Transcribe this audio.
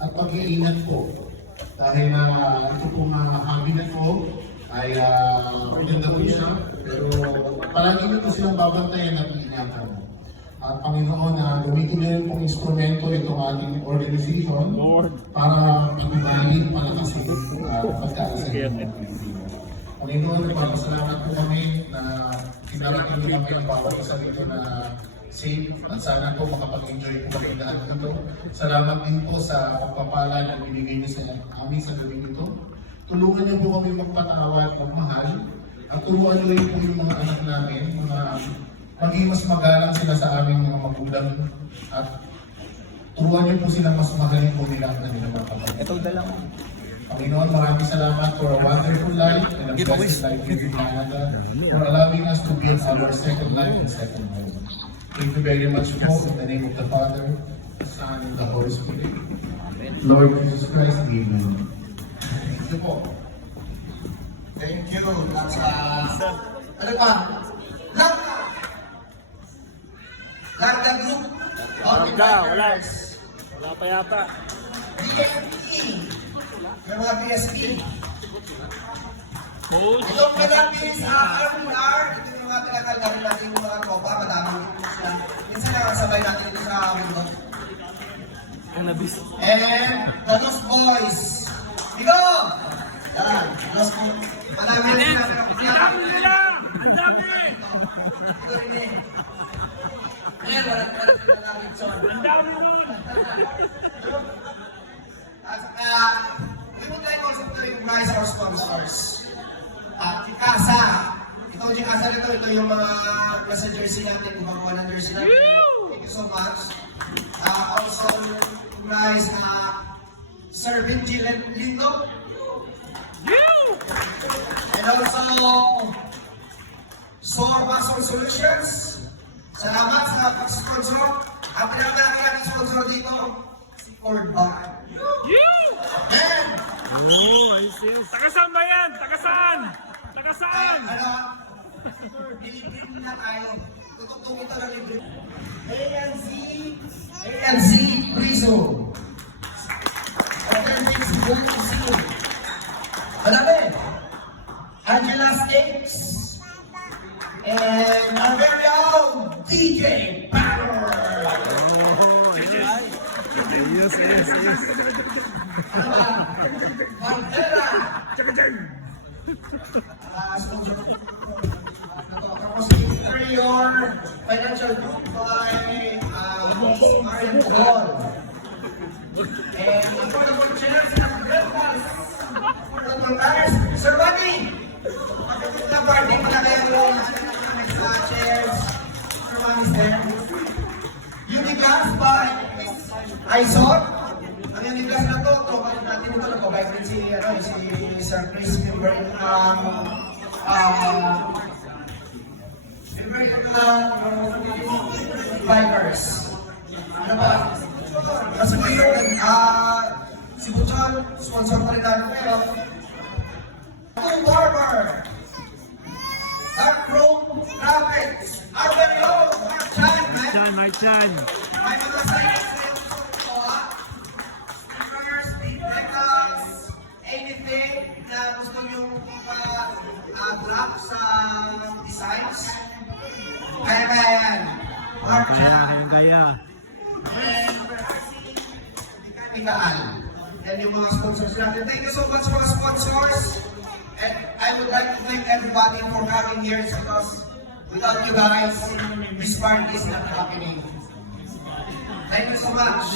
at pag-iingat po. Dahil ito pong hobby na po ay maganda po siya, pero palagi nyo po silang babantayan at iingatan. At Panginoon, gamitin nyo rin pong instrumento itong ating organization para pag-ibalik, palakasin at pagkaasan ng Pilipino. Panginoon, nagpapasalamat po kami na pinarating nyo kami ang bawat isa dito na safe at sana po makapag-enjoy po kami lahat nito. Salamat din po sa pagpapala na binigay niyo sa amin sa gawin ito. Tulungan niyo po kami magpatawad, magmahal, at turuan niyo rin po yung mga anak namin, maging mas magalang sila sa aming mga magulang at turuan niyo po sila mas mahalin po nila ang kanilang mga kapatid. Ito dalang. Panginoon, maraming salamat for a wonderful life and a blessed life here in Canada for allowing us to build our second life and second home. Thank you very much po in the name of the Father, the Son, and the Holy Spirit. Lord Jesus Christ, amen. Thank you po. Thank you. Ano pa? Lambda Group. Lambda, wala. Wala pa yata. BSP. May mga BSP. Itong malaki sa RR, ito yung mga taga-kalgarin natin yung mga tropa, madami sila. Minsan nakasabay natin ito sa window. Ang nabis. And the Lost Boys. Ito! Yan, Lost Boys. Madami sila. Ang dami! Ito rin eh. Ayan, Ang dami nun! At saka, we would like also to recognize our sponsors. Si Casa. Si Casa ito yung mga nasa jersey natin, kung mga jersey natin. Thank you so much. Also recognize Sir Vinci Lindo. And also Sorbasol Solutions. Salamat sa pag-sponsor. Ang pinaka-nakilang sponsor dito, si Ford Bar. And Tagasaan ba yan? Tagasaan? Tagasaan? Libre na tayo. Tutugtong ito na libre. ANZ Priso. Authentic Gold Seal. Malami. Angela Steaks. And our very own DJ Power. Pantera. Superior Financial Group by Marian Hall. And for the chairs and breakfast for the members, Sir Bobby, pagkakit na party mo na kayo doon sa chairs. Sir Bobby's there. Uniglass by Aizon. Ang Uniglass na to, tropa natin ito, nag-provide din si Sir Chris Milberg bikers. Ano ba? Kasi si Butchon, sponsor pa rin natin pero Cool Barber, Dark Road Graphics, our very own Mark Chan, man. Mark Chan. May mga sales ito, stickers, stickers, anything na gusto nyo drop sa designs. Kaya yan. Mark Chan. Kaya. Ikaal. And yung mga sponsors natin. Thank you so much mga sponsors. And I would like to thank everybody for having here because without you guys, this party is not happening. Thank you so much.